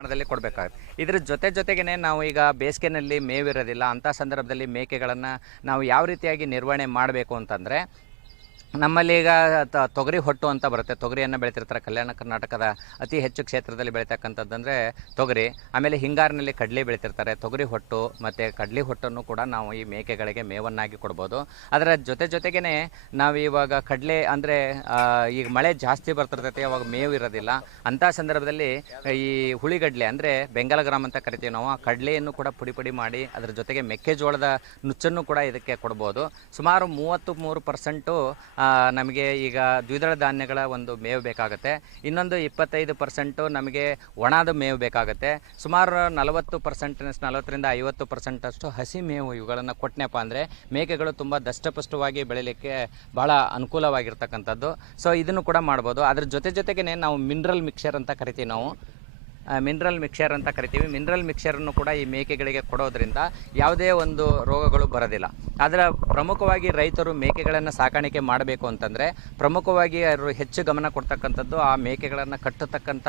ಪ್ರಮಾಣದಲ್ಲಿ ಕೊಡಬೇಕಾಗುತ್ತೆ. ಇದರ ಜೊತೆ ಜೊತೆಗೇ ನಾವು ಈಗ ಬೇಸಿಗೆನಲ್ಲಿ ಮೇವಿರೋದಿಲ್ಲ, ಅಂಥ ಸಂದರ್ಭದಲ್ಲಿ ಮೇಕೆಗಳನ್ನು ನಾವು ಯಾವ ರೀತಿಯಾಗಿ ನಿರ್ವಹಣೆ ಮಾಡಬೇಕು ಅಂತಂದರೆ ನಮ್ಮಲ್ಲಿ ಈಗ ತೊಗರಿ ಹೊಟ್ಟು ಅಂತ ಬರುತ್ತೆ. ತೊಗರಿಯನ್ನು ಬೆಳೀತಿರ್ತಾರೆ. ಕಲ್ಯಾಣ ಕರ್ನಾಟಕದ ಅತಿ ಹೆಚ್ಚು ಕ್ಷೇತ್ರದಲ್ಲಿ ಬೆಳೀತಕ್ಕಂಥದ್ದಂದರೆ ತೊಗರಿ. ಆಮೇಲೆ ಹಿಂಗಾರಿನಲ್ಲಿ ಕಡಲೆ ಬೆಳೀತಿರ್ತಾರೆ. ತೊಗರಿ ಹೊಟ್ಟು ಮತ್ತು ಕಡಲೆ ಹೊಟ್ಟನ್ನು ಕೂಡ ನಾವು ಈ ಮೇಕೆಗಳಿಗೆ ಮೇವನ್ನಾಗಿ ಕೊಡ್ಬೋದು. ಅದರ ಜೊತೆ ಜೊತೆಗೇ ನಾವು ಇವಾಗ ಕಡಲೆ ಅಂದರೆ ಈಗ ಮಳೆ ಜಾಸ್ತಿ ಬರ್ತಿರ್ತೈತೆ, ಅವಾಗ ಮೇವು ಇರೋದಿಲ್ಲ. ಅಂಥ ಸಂದರ್ಭದಲ್ಲಿ ಈ ಹುಳಿಗಡ್ಲೆ ಅಂದರೆ ಬೆಂಗಲ ಗ್ರಾಮ್ ಅಂತ ಕರಿತೀವಿ ನಾವು, ಆ ಕಡಲೆಯನ್ನು ಕೂಡ ಪುಡಿ ಪುಡಿ ಮಾಡಿ ಅದರ ಜೊತೆಗೆ ಮೆಕ್ಕೆಜೋಳದ ನುಚ್ಚನ್ನು ಕೂಡ ಇದಕ್ಕೆ ಕೊಡ್ಬೋದು. ಸುಮಾರು ಮೂವತ್ತು ಮೂರು ಪರ್ಸೆಂಟು ನಮಗೆ ಈಗ ದ್ವಿದಳ ಧಾನ್ಯಗಳ ಒಂದು ಮೇವು ಬೇಕಾಗುತ್ತೆ. ಇನ್ನೊಂದು ಇಪ್ಪತ್ತೈದು ಪರ್ಸೆಂಟು ನಮಗೆ ಒಣದ ಮೇವು ಬೇಕಾಗುತ್ತೆ. ಸುಮಾರು ನಲವತ್ತು ಪರ್ಸೆಂಟ್ ನಲವತ್ತರಿಂದ ಐವತ್ತು ಪರ್ಸೆಂಟಷ್ಟು ಹಸಿ ಮೇವು ಇವುಗಳನ್ನು ಕೊಟ್ಟನಪ್ಪ ಅಂದರೆ ಮೇಕೆಗಳು ತುಂಬ ದಷ್ಟಪುಷ್ಟವಾಗಿ ಬೆಳೀಲಿಕ್ಕೆ ಭಾಳ ಅನುಕೂಲವಾಗಿರ್ತಕ್ಕಂಥದ್ದು. ಸೊ ಇದನ್ನು ಕೂಡ ಮಾಡ್ಬೋದು. ಅದ್ರ ಜೊತೆ ಜೊತೆಗೇ ನಾವು ಮಿನರಲ್ ಮಿಕ್ಸರ್ ಅಂತ ಕರಿತೀವಿ ನಾವು. ಮಿನರಲ್ ಮಿಕ್ಸರ್ ಅಂತ ಕರಿತೀವಿ. ಮಿನರಲ್ ಮಿಕ್ಸರನ್ನು ಕೂಡ ಈ ಮೇಕೆಗಳಿಗೆ ಕೊಡೋದ್ರಿಂದ ಯಾವುದೇ ಒಂದು ರೋಗಗಳು ಬರೋದಿಲ್ಲ. ಆದರೆ ಪ್ರಮುಖವಾಗಿ ರೈತರು ಮೇಕೆಗಳನ್ನು ಸಾಕಾಣಿಕೆ ಮಾಡಬೇಕು ಅಂತಂದರೆ ಪ್ರಮುಖವಾಗಿ ಅವರು ಹೆಚ್ಚು ಗಮನ ಕೊಡ್ತಕ್ಕಂಥದ್ದು ಆ ಮೇಕೆಗಳನ್ನು ಕಟ್ಟತಕ್ಕಂಥ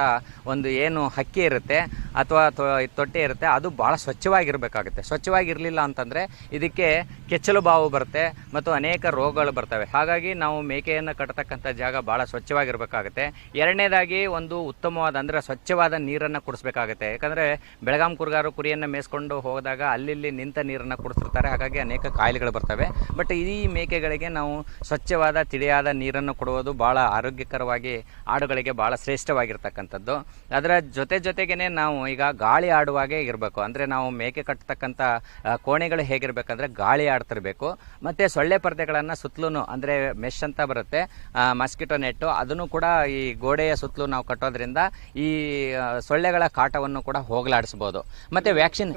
ಒಂದು ಏನು ಹಕ್ಕಿ ಇರುತ್ತೆ ಅಥವಾ ತೊಟ್ಟೆ ಇರುತ್ತೆ, ಅದು ಭಾಳ ಸ್ವಚ್ಛವಾಗಿರಬೇಕಾಗುತ್ತೆ. ಸ್ವಚ್ಛವಾಗಿರಲಿಲ್ಲ ಅಂತಂದರೆ ಇದಕ್ಕೆ ಕೆಚ್ಚಲು ಬಾವು ಬರುತ್ತೆ ಮತ್ತು ಅನೇಕ ರೋಗಗಳು ಬರ್ತವೆ. ಹಾಗಾಗಿ ನಾವು ಮೇಕೆಯನ್ನು ಕಟ್ಟತಕ್ಕಂಥ ಜಾಗ ಭಾಳ ಸ್ವಚ್ಛವಾಗಿರಬೇಕಾಗುತ್ತೆ. ಎರಡನೇದಾಗಿ ಒಂದು ಉತ್ತಮವಾದ ಅಂದರೆ ಸ್ವಚ್ಛವಾದ ನೀರನ್ನು ಕುಡಿಸ್ಬೇಕಾಗುತ್ತೆ. ಯಾಕಂದರೆ ಬೆಳಗಾಂ ಕುರ್ಗಾರು ಕುರಿಯನ್ನು ಮೇಯಿಸ್ಕೊಂಡು ಹೋದಾಗ ಅಲ್ಲಿ ನಿಂತ ನೀರನ್ನು ಕುಡಿಸಿರ್ತಾರೆ ಹಾಗಾಗಿ ಅನೇಕ ಕಾಯಿಲೆಗಳು ಬರ್ತವೆ. ಬಟ್ ಈ ಮೇಕೆಗಳಿಗೆ ನಾವು ಸ್ವಚ್ಛವಾದ, ತಿಳಿಯಾದ ನೀರನ್ನು ಕೊಡುವುದು ಭಾಳ ಆರೋಗ್ಯಕರವಾಗಿ, ಆಡುಗಳಿಗೆ ಭಾಳ ಶ್ರೇಷ್ಠವಾಗಿರ್ತಕ್ಕಂಥದ್ದು. ಅದರ ಜೊತೆ ಜೊತೆಗೇ ನಾವು ಈಗ ಗಾಳಿ ಆಡುವಾಗೆ ಇರಬೇಕು. ಅಂದರೆ ನಾವು ಮೇಕೆ ಕಟ್ಟತಕ್ಕಂಥ ಕೋಣೆಗಳು ಹೇಗಿರಬೇಕಂದ್ರೆ ಗಾಳಿ ಆಡ್ತಿರಬೇಕು. ಮತ್ತು ಸೊಳ್ಳೆ ಪರದೆಗಳನ್ನು ಸುತ್ತಲೂ ಅಂದರೆ ಮೆಶ್ ಅಂತ ಬರುತ್ತೆ ಮಸ್ಕಿಟೋ ನೆಟ್ಟು, ಅದನ್ನು ಕೂಡ ಈ ಗೋಡೆಯ ಸುತ್ತಲೂ ನಾವು ಕಟ್ಟೋದ್ರಿಂದ ಈ ಸೊಳ್ಳೆಗಳ ಕಾಟವನ್ನು ಕೂಡ ಹೋಗಲಾಡಿಸಬಹುದು. ಮತ್ತೆ ವ್ಯಾಕ್ಸಿನ್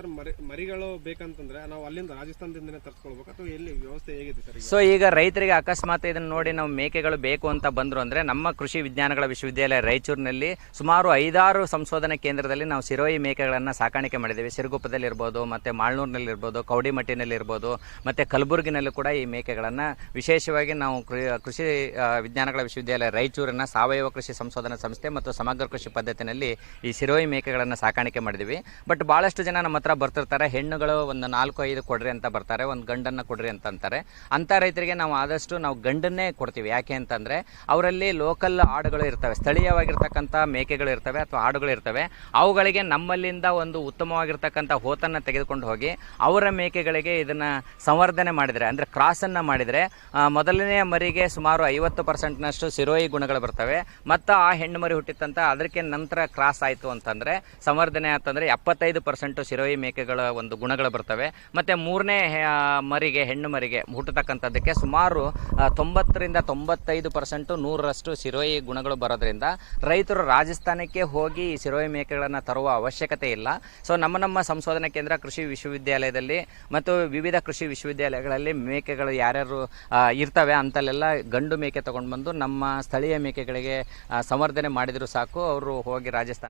ಮರಿಗಳು ಬೇಕಂತಂದ್ರೆ ನಾವು ಅಲ್ಲಿಂದ ರಾಜಸ್ಥಾನದಿಂದ ತರಿಸ್ಕೊಳ್ಬೇಕು ಅಥವಾ ಎಲ್ಲಿ ವ್ಯವಸ್ಥೆ ಹೇಗಿದೆ ಸರ್ ಈಗ? ಸೊ ಈಗ ರೈತರಿಗೆ ಅಕಸ್ಮಾತ್ ಇದನ್ನು ನೋಡಿ ನಾವು ಮೇಕೆಗಳು ಬೇಕು ಅಂತ ಬಂದರು ಅಂದರೆ ನಮ್ಮ ಕೃಷಿ ವಿಜ್ಞಾನಗಳ ವಿಶ್ವವಿದ್ಯಾಲಯ ರಾಯಚೂರಿನಲ್ಲಿ ಸುಮಾರು ಐದಾರು ಸಂಶೋಧನಾ ಕೇಂದ್ರದಲ್ಲಿ ನಾವು ಸಿರೋಯಿ ಮೇಕೆಗಳನ್ನ ಸಾಕಾಣಿಕೆ ಮಾಡಿದ್ದೀವಿ. ಸಿರುಗುಪ್ಪದಲ್ಲಿ ಇರ್ಬೋದು ಮತ್ತು ಮಾಳ್ನೂರಿನಲ್ಲಿ ಇರ್ಬೋದು ಕೌಡಿಮಟ್ಟಿನಲ್ಲಿ ಇರ್ಬೋದು ಮತ್ತು ಕಲಬುರಗಿನಲ್ಲೂ ಕೂಡ ಈ ಮೇಕೆಗಳನ್ನು ವಿಶೇಷವಾಗಿ ನಾವು ಕೃಷಿ ವಿಜ್ಞಾನಗಳ ವಿಶ್ವವಿದ್ಯಾಲಯ ರಾಯಚೂರಿನ ಸಾವಯವ ಕೃಷಿ ಸಂಶೋಧನಾ ಸಂಸ್ಥೆ ಮತ್ತು ಸಮಗ್ರ ಕೃಷಿ ಪದ್ಧತಿನಲ್ಲಿ ಈ ಸಿರೋಯಿ ಮೇಕೆಗಳನ್ನು ಸಾಕಾಣಿಕೆ ಮಾಡಿದ್ದೀವಿ ಬಟ್ ಭಾಳಷ್ಟು ಜನ ನಮ್ಮ ಹತ್ರ ಬರ್ತಿರ್ತಾರೆ. ಹೆಣ್ಣುಗಳು ಒಂದು ನಾಲ್ಕು, ಐದು ಕೊಡ್ರಿ ಅಂತ ಬರ್ತಾರೆ. ಒಂದು ಗಂಡನ್ನು ಕೊಡ್ರಿ ಅಂತ ಅಂತಾರೆ. ಅಂಥ ರೈತರಿಗೆ ನಾವು ಆದಷ್ಟು ನಾವು ಗಂಡನ್ನೇ ಕೊಡ್ತೀವಿ. ಯಾಕೆ ಅಂತಂದರೆ, ಅವರಲ್ಲಿ ಲೋಕಲ್ ಆಡುಗಳು ಇರ್ತವೆ. ಸ್ಥಳೀಯವಾಗಿರ್ತಕ್ಕಂಥ ಮೇಕೆಗಳು ಇರ್ತವೆ ಅಥವಾ ಆಡುಗಳು ಇರ್ತವೆ. ಅವುಗಳಿಗೆ ನಮ್ಮಲ್ಲಿಂದ ಒಂದು ಉತ್ತಮವಾಗಿರ್ತಕ್ಕಂಥ ಹೋತನ್ನು ತೆಗೆದುಕೊಂಡು ಹೋಗಿ ಅವರ ಮೇಕೆಗಳಿಗೆ ಇದನ್ನು ಸಂವರ್ಧನೆ ಮಾಡಿದರೆ, ಅಂದರೆ ಕ್ರಾಸನ್ನು ಮಾಡಿದರೆ ಮೊದಲನೆಯ ಮರಿಗೆ ಸುಮಾರು ಐವತ್ತು ಪರ್ಸೆಂಟ್ನಷ್ಟು ಸಿರೋಯಿ ಗುಣಗಳು ಬರ್ತವೆ. ಮತ್ತು ಆ ಹೆಣ್ಣು ಮರಿ ಹುಟ್ಟಿತ್ತಂತ ಅದಕ್ಕೆ ನಂತರ ಕ್ರಾಸ್ ಆಯಿತು ಅಂತಂದರೆ ಸಂವರ್ಧನೆ ಅಂತಂದರೆ ಎಪ್ಪತ್ತೈದು ಪರ್ಸೆಂಟು ಸಿರೋಹಿ ಮೇಕೆಗಳ ಒಂದು ಗುಣಗಳು ಬರ್ತವೆ. ಮತ್ತು ಮೂರನೇ ಮರಿಗೆ, ಹೆಣ್ಣು ಮರಿಗೆ ಹುಟ್ಟತಕ್ಕಂಥದ್ದಕ್ಕೆ ಸುಮಾರು ತೊಂಬತ್ತರಿಂದ ತೊಂಬತ್ತೈದು ಪರ್ಸೆಂಟು ನೂರರಷ್ಟು ಸಿರೋಹಿ ಗುಣಗಳು ಬರೋದ್ರಿಂದ ರೈತರು ರಾಜಸ್ಥಾನಕ್ಕೆ ಹೋಗಿ ಈ ಶಿರೋಯಿ ಮೇಕೆಗಳನ್ನು ತರುವ ಅವಶ್ಯಕತೆ ಇಲ್ಲ. ಸೊ ನಮ್ಮ ನಮ್ಮ ಸಂಶೋಧನಾ ಕೇಂದ್ರ ಕೃಷಿ ವಿಶ್ವವಿದ್ಯಾಲಯದಲ್ಲಿ ಮತ್ತು ವಿವಿಧ ಕೃಷಿ ವಿಶ್ವವಿದ್ಯಾಲಯಗಳಲ್ಲಿ ಮೇಕೆಗಳು ಯಾರ್ಯಾರು ಇರ್ತವೆ ಅಂತಲ್ಲೆಲ್ಲ ಗಂಡು ಮೇಕೆ ತೊಗೊಂಡು ಬಂದು ನಮ್ಮ ಸ್ಥಳೀಯ ಮೇಕೆಗಳಿಗೆ ಸಂವರ್ಧನೆ ಮಾಡಿದರೂ ಸಾಕು. ಅವರು ಹೋಗಿ ರಾಜಸ್ಥಾನ